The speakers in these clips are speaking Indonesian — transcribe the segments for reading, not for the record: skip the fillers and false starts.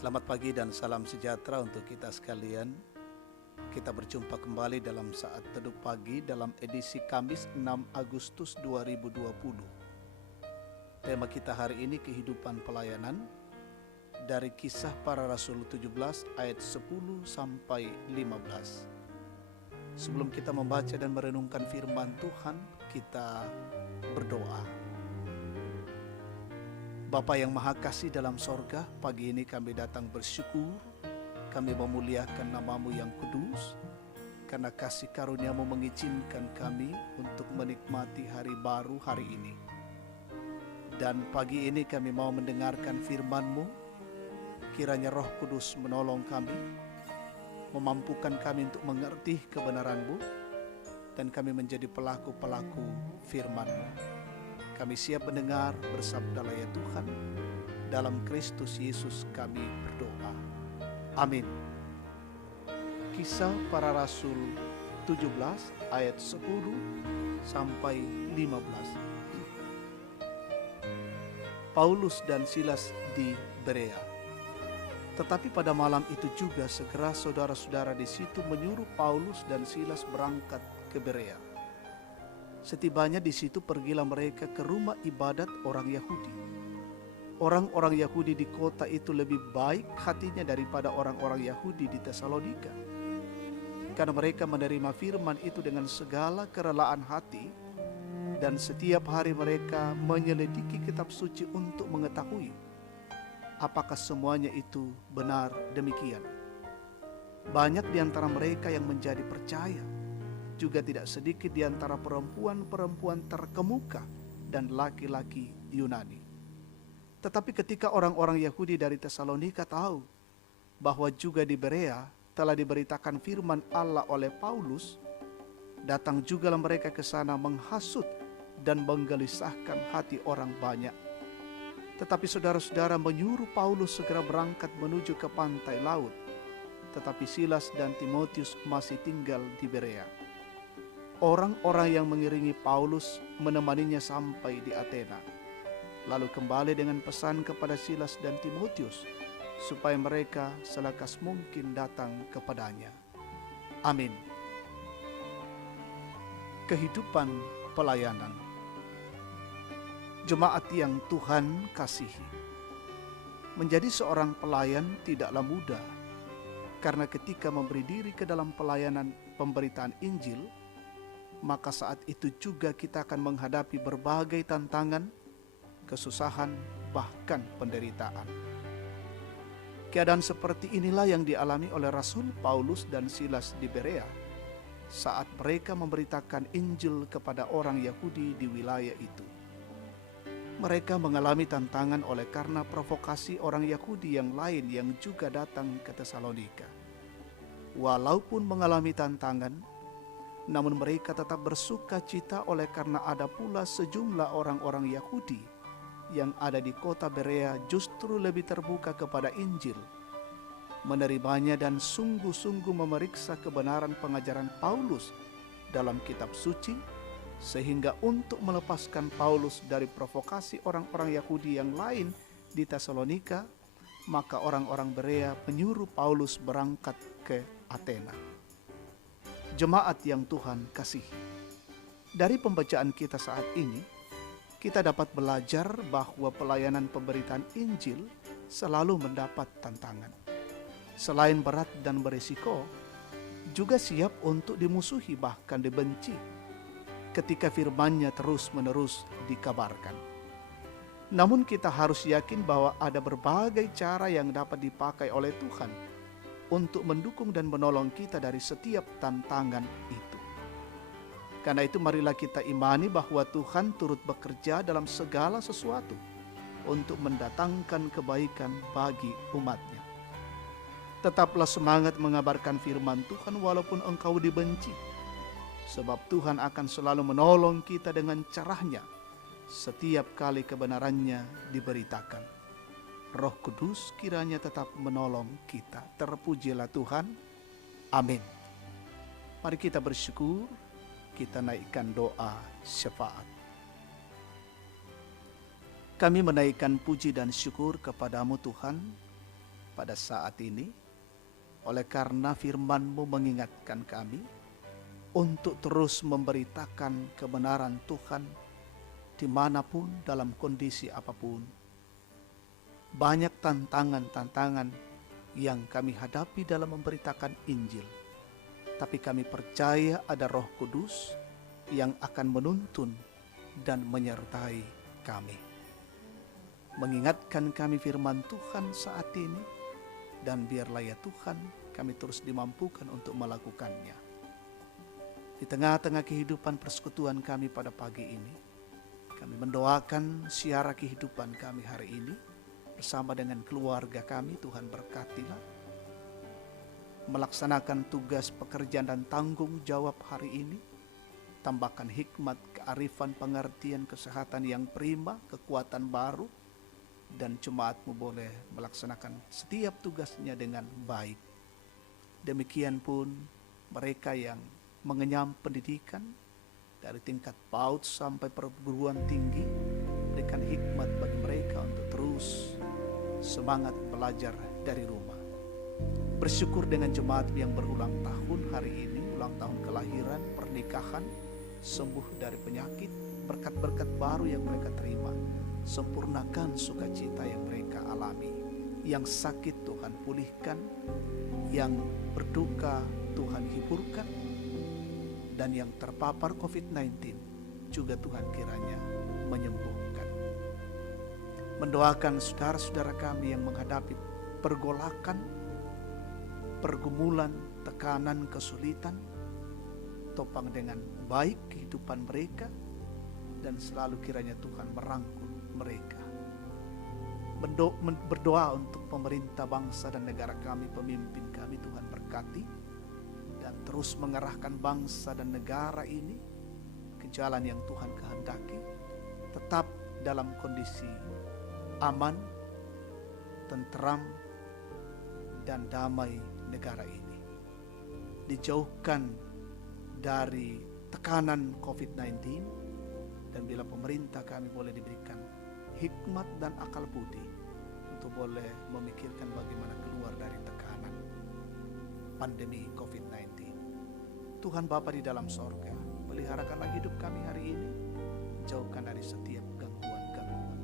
Selamat pagi dan salam sejahtera untuk kita sekalian. Kita berjumpa kembali dalam saat teduh pagi dalam edisi Kamis 6 Agustus 2020. Tema kita hari ini kehidupan pelayanan dari Kisah Para Rasul 17 ayat 10 sampai 15. Sebelum kita membaca dan merenungkan firman Tuhan, kita berdoa. Bapa yang Maha Kasih dalam sorga, pagi ini kami datang bersyukur, kami memuliakan nama-Mu yang kudus, karena kasih karunia-Mu mengizinkan kami untuk menikmati hari baru hari ini. Dan pagi ini kami mau mendengarkan firman-Mu, kiranya Roh Kudus menolong kami, memampukan kami untuk mengerti kebenaran-Mu, dan kami menjadi pelaku-pelaku firman-Mu. Kami siap mendengar, bersabdalah ya Tuhan, dalam Kristus Yesus kami berdoa. Amin. Kisah Para Rasul 17 ayat 10 sampai 15. Paulus dan Silas di Berea. Tetapi pada malam itu juga segera saudara-saudara di situ menyuruh Paulus dan Silas berangkat ke Berea. Setibanya di situ pergilah mereka ke rumah ibadat orang Yahudi. Orang-orang Yahudi di kota itu lebih baik hatinya daripada orang-orang Yahudi di Tesalonika, karena mereka menerima firman itu dengan segala kerelaan hati, dan setiap hari mereka menyelidiki kitab suci untuk mengetahui apakah semuanya itu benar demikian. Banyak di antara mereka yang menjadi percaya, juga tidak sedikit di antara perempuan-perempuan terkemuka dan laki-laki Yunani. Tetapi ketika orang-orang Yahudi dari Tesalonika tahu bahwa juga di Berea telah diberitakan firman Allah oleh Paulus, datang jugalah mereka ke sana menghasut dan menggelisahkan hati orang banyak. Tetapi saudara-saudara menyuruh Paulus segera berangkat menuju ke pantai laut, tetapi Silas dan Timotius masih tinggal di Berea. Orang-orang yang mengiringi Paulus menemaninya sampai di Athena, lalu kembali dengan pesan kepada Silas dan Timotius supaya mereka selekas mungkin datang kepadanya. Amin. Kehidupan pelayanan. Jemaat yang Tuhan kasihi, menjadi seorang pelayan tidaklah mudah, karena ketika memberi diri ke dalam pelayanan pemberitaan Injil, maka saat itu juga kita akan menghadapi berbagai tantangan, kesusahan, bahkan penderitaan. Keadaan seperti inilah yang dialami oleh Rasul Paulus dan Silas di Berea saat mereka memberitakan Injil kepada orang Yahudi di wilayah itu. Mereka mengalami tantangan oleh karena provokasi orang Yahudi yang lain yang juga datang ke Tesalonika. Walaupun mengalami tantangan, namun mereka tetap bersuka cita oleh karena ada pula sejumlah orang-orang Yahudi yang ada di kota Berea justru lebih terbuka kepada Injil, menerimanya dan sungguh-sungguh memeriksa kebenaran pengajaran Paulus dalam kitab suci, sehingga untuk melepaskan Paulus dari provokasi orang-orang Yahudi yang lain di Tesalonika, maka orang-orang Berea menyuruh Paulus berangkat ke Athena. Jemaat yang Tuhan kasihi, dari pembacaan kita saat ini, kita dapat belajar bahwa pelayanan pemberitaan Injil selalu mendapat tantangan. Selain berat dan berisiko, juga siap untuk dimusuhi bahkan dibenci ketika firman-Nya terus-menerus dikabarkan. Namun kita harus yakin bahwa ada berbagai cara yang dapat dipakai oleh Tuhan untuk mendukung dan menolong kita dari setiap tantangan itu. Karena itu marilah kita imani bahwa Tuhan turut bekerja dalam segala sesuatu untuk mendatangkan kebaikan bagi umat-Nya. Tetaplah semangat mengabarkan firman Tuhan walaupun engkau dibenci, sebab Tuhan akan selalu menolong kita dengan caranya setiap kali kebenarannya diberitakan. Roh Kudus kiranya tetap menolong kita. Terpujilah Tuhan. Amin. Mari kita bersyukur, kita naikkan doa syafaat. Kami menaikkan puji dan syukur kepadamu Tuhan, pada saat ini, oleh karena firman-Mu mengingatkan kami untuk terus memberitakan kebenaran Tuhan dimanapun dalam kondisi apapun. Banyak tantangan-tantangan yang kami hadapi dalam memberitakan Injil, tapi kami percaya ada Roh Kudus yang akan menuntun dan menyertai kami, mengingatkan kami firman Tuhan saat ini, dan biarlah ya Tuhan kami terus dimampukan untuk melakukannya. Di tengah-tengah kehidupan persekutuan kami pada pagi ini, kami mendoakan siara kehidupan kami hari ini bersama dengan keluarga kami. Tuhan berkatilah melaksanakan tugas pekerjaan dan tanggung jawab hari ini. Tambahkan hikmat, kearifan, pengertian, kesehatan yang prima, kekuatan baru, dan jemaat-Mu boleh melaksanakan setiap tugasnya dengan baik. Demikian pun mereka yang mengenyam pendidikan dari tingkat PAUD sampai perguruan tinggi, berikan hikmat bagi mereka untuk terus semangat belajar dari rumah. Bersyukur dengan jemaat yang berulang tahun hari ini, ulang tahun kelahiran, pernikahan, sembuh dari penyakit, berkat-berkat baru yang mereka terima. Sempurnakan sukacita yang mereka alami. Yang sakit Tuhan pulihkan, yang berduka Tuhan hiburkan, dan yang terpapar COVID-19 juga Tuhan kiranya menyembuhkan. Mendoakan saudara-saudara kami yang menghadapi pergolakan, pergumulan, tekanan, kesulitan, topang dengan baik kehidupan mereka, dan selalu kiranya Tuhan merangkul mereka. Berdoa untuk pemerintah bangsa dan negara kami, pemimpin kami, Tuhan berkati dan terus mengarahkan bangsa dan negara ini ke jalan yang Tuhan kehendaki, tetap dalam kondisi aman, tentram, dan damai negara ini. Dijauhkan dari tekanan COVID-19, dan bila pemerintah kami boleh diberikan hikmat dan akal budi untuk boleh memikirkan bagaimana keluar dari tekanan pandemi COVID-19. Tuhan Bapa di dalam sorga, peliharakanlah hidup kami hari ini, jauhkan dari setiap gangguan-gangguan.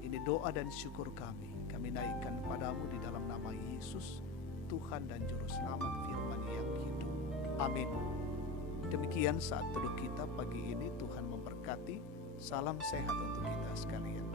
Ini doa dan syukur kami naikkan padamu di dalam nama Yesus, Tuhan dan Juru Selamat firman yang hidup. Amin. Demikian saat teduh kita pagi ini, Tuhan memberkati. Salam sehat untuk kita sekalian.